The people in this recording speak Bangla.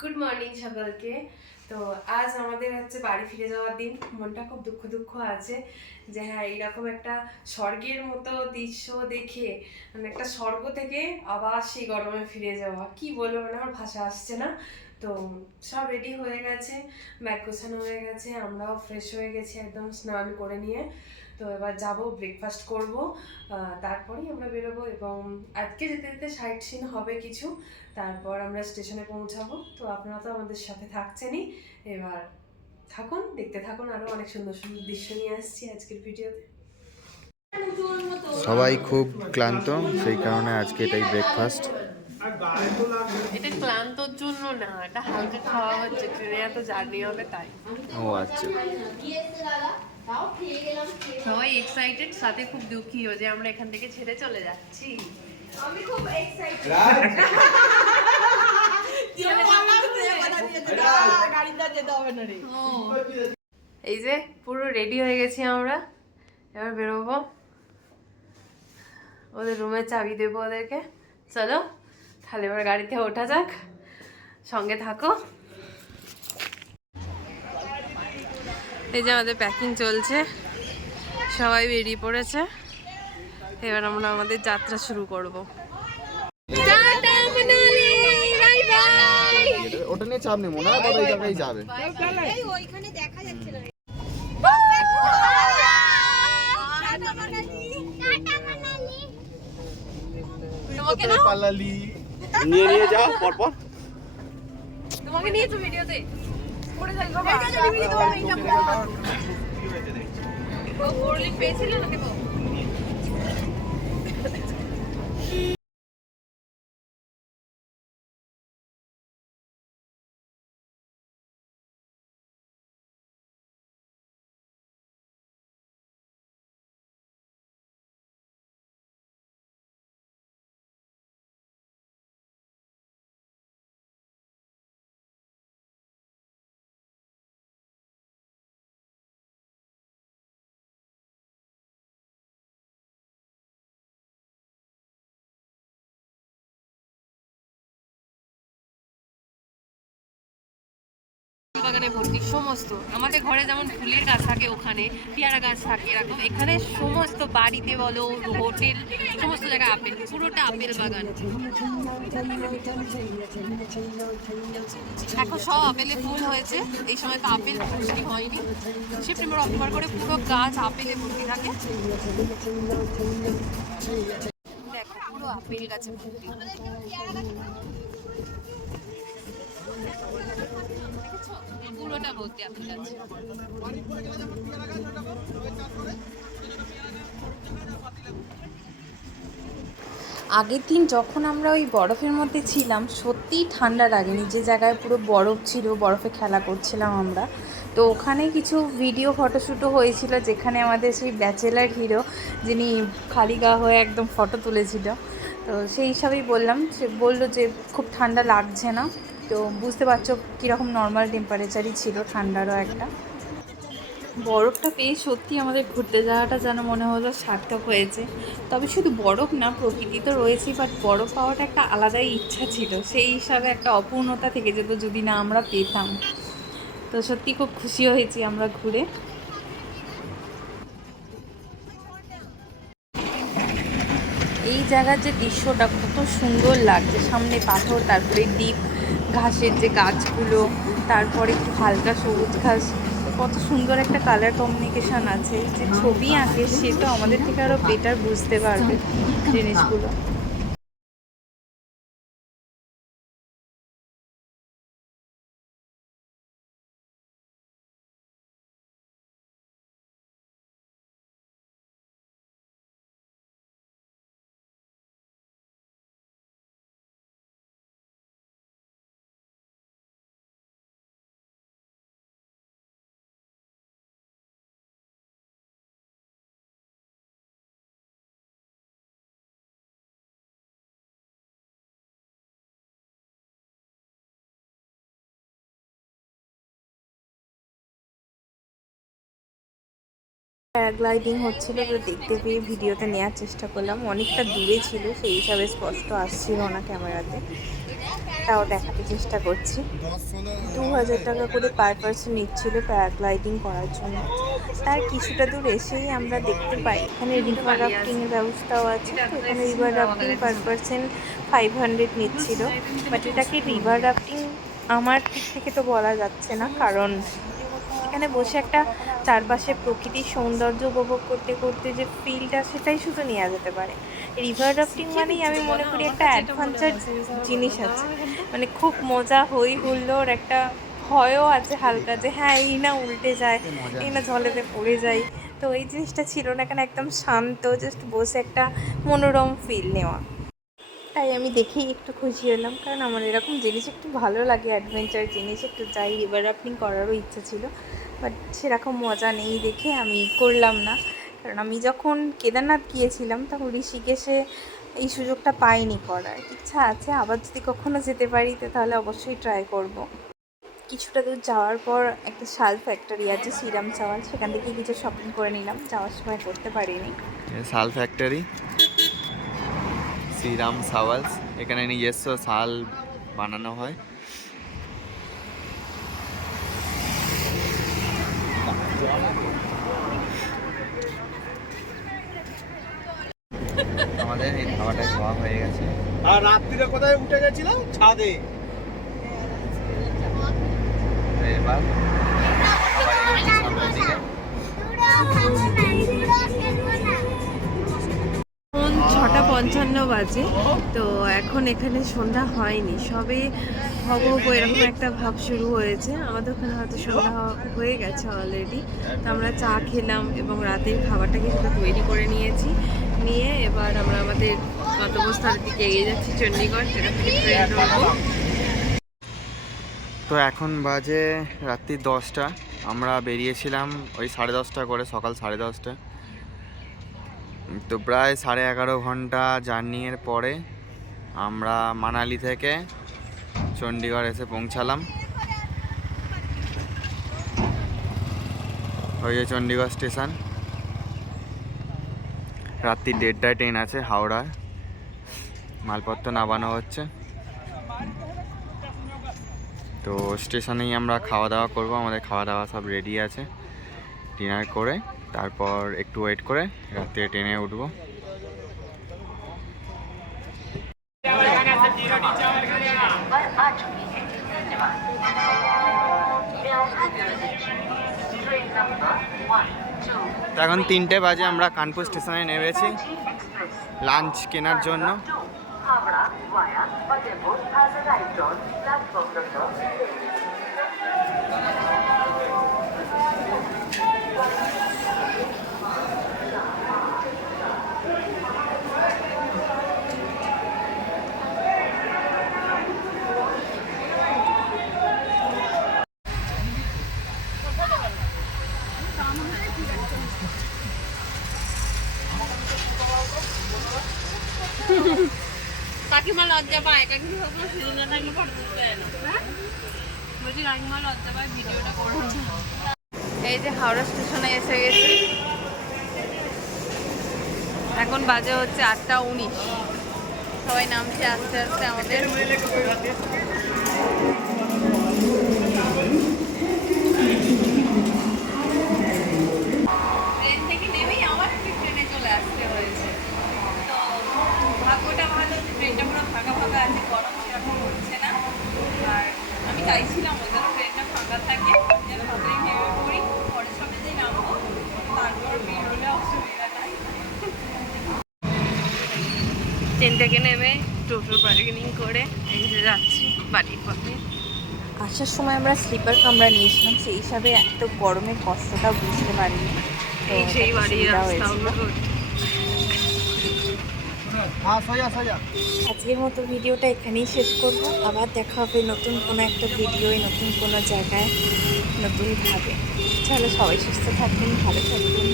গুড মর্নিং সকলকে। তো আজ আমাদের হচ্ছে বাড়ি ফিরে যাওয়ার দিন। মনটা খুব দুঃখ দুঃখ আছে যে হ্যাঁ, এইরকম একটা স্বর্গের মতো দৃশ্য দেখে মানে একটা স্বর্গ থেকে আবার সেই গরমে ফিরে যাওয়া, কি বলবো, মানে আমার ভাষা আসছে না। তো সব রেডি হয়ে গেছে, ব্যাগ গোছানো হয়ে গেছে, আমরাও ফ্রেশ হয়ে গেছি একদম স্নান করে নিয়ে। তো এবার যাব, ব্রেকফাস্ট করব, তারপরেই আমরা বেরোবো। এবং আজকে যেতে যেতে সাইট সিন হবে কিছু, তারপর আমরা স্টেশনে পৌঁছাবো। তো আপনারা তো আমাদের সাথে থাকছেনই, এবার থাকুন, দেখতে থাকুন, আরো অনেক সুন্দর সুন্দর দৃশ্য নিয়ে আসছি আজকের ভিডিওতে। সবাই খুব ক্লান্ত, সেই কারণে আজকে এটাই ব্রেকফাস্ট। এটা ক্লান্তর জন্য না, এটা হালকা খাওয়া হচ্ছে, ট্রেনে এত জার্নি হবে তাই। ও আচ্ছা। সবাই এক্সাইটেড, সাথে খুব দুঃখীও যে আমরা এখান থেকে ছেড়ে চলে যাচ্ছি। আমি খুব এক্সাইটেড। এই যে পুরো রেডি হয়ে গেছি আমরা, এবার বেরোবো। ওদের রুমের চাবি দেবো ওদেরকে। চলো তাহলে এবার গাড়িতে ওঠা যাক, সঙ্গে থাকো। এই যে আমাদের প্যাকিং চলছে, সবাই বেরিয়ে পড়েছে, এবার আমরা আমাদের যাত্রা শুরু করবো। ওটা নিয়ে চাপ নেই, মনে হয় ওই জায়গায় যাবে। ওইখানে দেখা যাচ্ছে না। নিয়ে নিয়ে যাও পরপর। তোমাকে নিয়েছো ভিডিওতে, পড়ে যাই ও ফোরলিন পেয়েছিল নাকি তো। বাগানে ভর্তি সমস্ত, আমাদের ঘরে যেমন ফুলের গাছ থাকে, ওখানে পেয়ারা গাছ থাকে, এরকম এখানে সমস্ত বাড়িতে বলো, হোটেল, সমস্ত জায়গায় আপেল, পুরোটা আপেল বাগান। এখন সব আপেলে ফুল হয়েছে, এই সময় তো আপেল বৃষ্টি হয়নি, সেপ্টেম্বর অক্টোবর করে পুরো গাছ আপেলে ভর্তি থাকে। দেখো পুরো আপেল গাছে ভর্তি। পুরোটা ভর্তি আপেল গাছ। আগের দিন যখন আমরা ওই বরফের মধ্যে ছিলাম, সত্যিই ঠান্ডা লাগেনি। যে জায়গায় পুরো বরফ ছিল, বরফে খেলা করছিলাম আমরা। তো ওখানে কিছু ভিডিও ফটোশ্যুটও হয়েছিল, যেখানে আমাদের সেই ব্যাচেলার হিরো, যিনি খালি গা হয়ে একদম ফটো তুলেছিল। তো সেই হিসাবেই বললাম, সে বললো যে খুব ঠান্ডা লাগছে না। তো বুঝতে পারছো কীরকম নর্মাল টেম্পারেচারই ছিল, ঠান্ডারও একটা। বরফটা পেয়ে সত্যি আমাদের ঘুরতে যাওয়াটা যেন মনে হলো সার্থক হয়েছে। তবে শুধু বরফ না, প্রকৃতি তো রয়েছেই, বাট বরফ পাওয়াটা একটা আলাদাই ইচ্ছা ছিল। সেই হিসাবে একটা অপূর্ণতা থেকে যেত যদি না আমরা পেতাম। তো সত্যি খুব খুশি হয়েছি আমরা ঘুরে। এই জায়গার যে দৃশ্যটা কত সুন্দর লাগছে, সামনে পাথর, তারপরে ডিপ ঘাসের যে গাছগুলো, তারপরে একটু হালকা সবুজ ঘাস, কত সুন্দর একটা কালার কমিউনিকেশান আছে। যে ছবি আঁকে সে তো আমাদের থেকে আরও বেটার বুঝতে পারবে জিনিসগুলো। প্যারাগ্লাইডিং হচ্ছিল, তো দেখতে পেয়ে ভিডিওতে নেওয়ার চেষ্টা করলাম। অনেকটা দূরে ছিল, সেই হিসাবে স্পষ্ট আসছিল না ক্যামেরাতে। তাও দেখাতে চেষ্টা করছি। 2000 টাকা করে পার পার্সন নিচ্ছিল প্যারাগ্লাইডিং করার জন্য। তার কিছুটা দূর এসেই আমরা দেখতে পাই এখানে রিভার রাফটিংয়ের ব্যবস্থাও আছে। তো এখানে রিভার রাফটিং পার পার্সন 500 নিচ্ছিল। বাট এটাকে রিভার রাফটিং আমার দিক থেকে তো বলা যাচ্ছে না, কারণ এখানে বসে একটা চারপাশে প্রকৃতির সৌন্দর্য উপভোগ করতে করতে যে ফিলটা, সেটাই শুধু নেওয়া যেতে পারে। রিভার রাফটিং মানেই আমি মনে করি একটা অ্যাডভেঞ্চার জিনিস আছে, মানে খুব মজা, হই হুল্লোড়, একটা ভয়ও আছে হালকা, যে হ্যাঁ এই না উল্টে যায়, এই না জলেতে পড়ে যায়। তো এই জিনিসটা ছিল না, এখানে একদম শান্ত, জাস্ট বসে একটা মনোরম ফিল নেওয়া। তাই আমি দেখেই একটু খুশি হলাম, কারণ আমার এরকম জিনিস একটু ভালো লাগে, অ্যাডভেঞ্চার জিনিস একটু যাই। রিভার রাফটিং করারও ইচ্ছা ছিল, বাট সেরকম মজা নেই দেখে আমি করলাম না। কারণ আমি যখন কেদারনাথ গিয়েছিলাম তখন ঋষিকেশে এই সুযোগটা পাইনি করার। ইচ্ছা আছে, আবার যদি কখনো যেতে পারি তো তাহলে অবশ্যই ট্রাই করব। কিছুটা দূর যাওয়ার পর একটা শাল ফ্যাক্টরি আছে, শ্রীরাম চাওয়াল, সেখান থেকে কিছু শপিং করে নিলাম, যাওয়ার সময় করতে পারিনি। শাল ফ্যাক্টরি, শ্রীরাম সাওয়ালস, এখানে নিজস্ব শাল বানানো হয়। আমাদের এই ধাবাটা খাওয়া হয়ে গেছে। আর রাত্রিরে কোথায় উঠে গেছিলাম? ছাদে। তো এবার আবার এগোচ্ছি সামনের দিকে। এখন 6:55 বাজে। তো এখন এখানে সন্ধ্যা হয়নি, সবে হব এরকম একটা ভাব শুরু হয়েছে। আমাদের ওখানে হয়তো সন্ধ্যা হয়ে গেছে অলরেডি। তো আমরা চা খেলাম এবং রাতের খাবারটা কিছুটা তৈরি করে নিয়েছি। নিয়ে এবার আমরা আমাদের গন্তব্যস্থলের দিকে এগিয়ে যাচ্ছি, চণ্ডীগড়, যেখান থেকে ট্রেন ধরবো। তো এখন বাজে রাত্রি 10টা। আমরা বেরিয়েছিলাম ওই 10:30 করে, সকাল 10:30। তো প্রায় 11.5 ঘন্টা জার্নির পরে আমরা মানালি থেকে চণ্ডীগড় এসে পৌঁছালাম। ওই যে চণ্ডীগড় স্টেশন। রাত্রি 1:30টায় ট্রেন আছে হাওড়ার। মালপত্র নামানো হচ্ছে। তো স্টেশনেই আমরা খাওয়া দাওয়া করব। আমাদের খাওয়া দাওয়া সব রেডি আছে। ডিনার করে তারপর একটু ওয়েট করে রাত্রে ট্রেনে উঠব। তো এখন 3টে বাজে, আমরা কানপুর স্টেশনে নেমেছি লাঞ্চ কেনার জন্য। কাকিমা লজ্জা পায়, কাকিমা সিজনে থাকলে ফটো তুলতে দেয় না। বলছি কাকিমা লজ্জা পায়, ভিডিওটা করছে। এই যে হাওড়া স্টেশনে এসে গেছি। এখন বাজে হচ্ছে 8:19। সবাই নামছে আস্তে আস্তে আমাদের। ট্রেন থেকে নেমেই আমার ট্রেনে চলে আসতে হয়েছে। তো ভাগ্যটা ভালো, ট্রেনটা পুরো ফাঁকা ফাঁকা আছে, গরম সেরকম হচ্ছে না। আর আমি চাইছিলাম যেন ট্রেনটা ফাঁকা থাকে, যেন তাড়াতাড়ি নেমে পড়ি, পরের সামনে দিয়ে নামবো, তারপর বেরোলে অসুবিধা নাই। ট্রেন থেকে নেমে টোটো বার্গেনিং করে এই যে যাচ্ছি বাড়ির পথে। আসার সময় আমরা স্লিপার কামরা নিয়েছিলাম, সেই হিসাবে এত গরমের কষ্টটা বুঝতে পারিনি। তো এই সেই বাড়ির সুবিধা রাস্তা হয়েছিল। হলো। হ্যাঁ, সোজা সোজা। আজকের মতো ভিডিওটা এখানেই শেষ করব। আবার দেখা হবে নতুন কোনো একটা ভিডিওয়, নতুন কোনো জায়গায়, নতুনভাবে। চলো, সবাই সুস্থ থাকবেন, ভালো থাকবেন।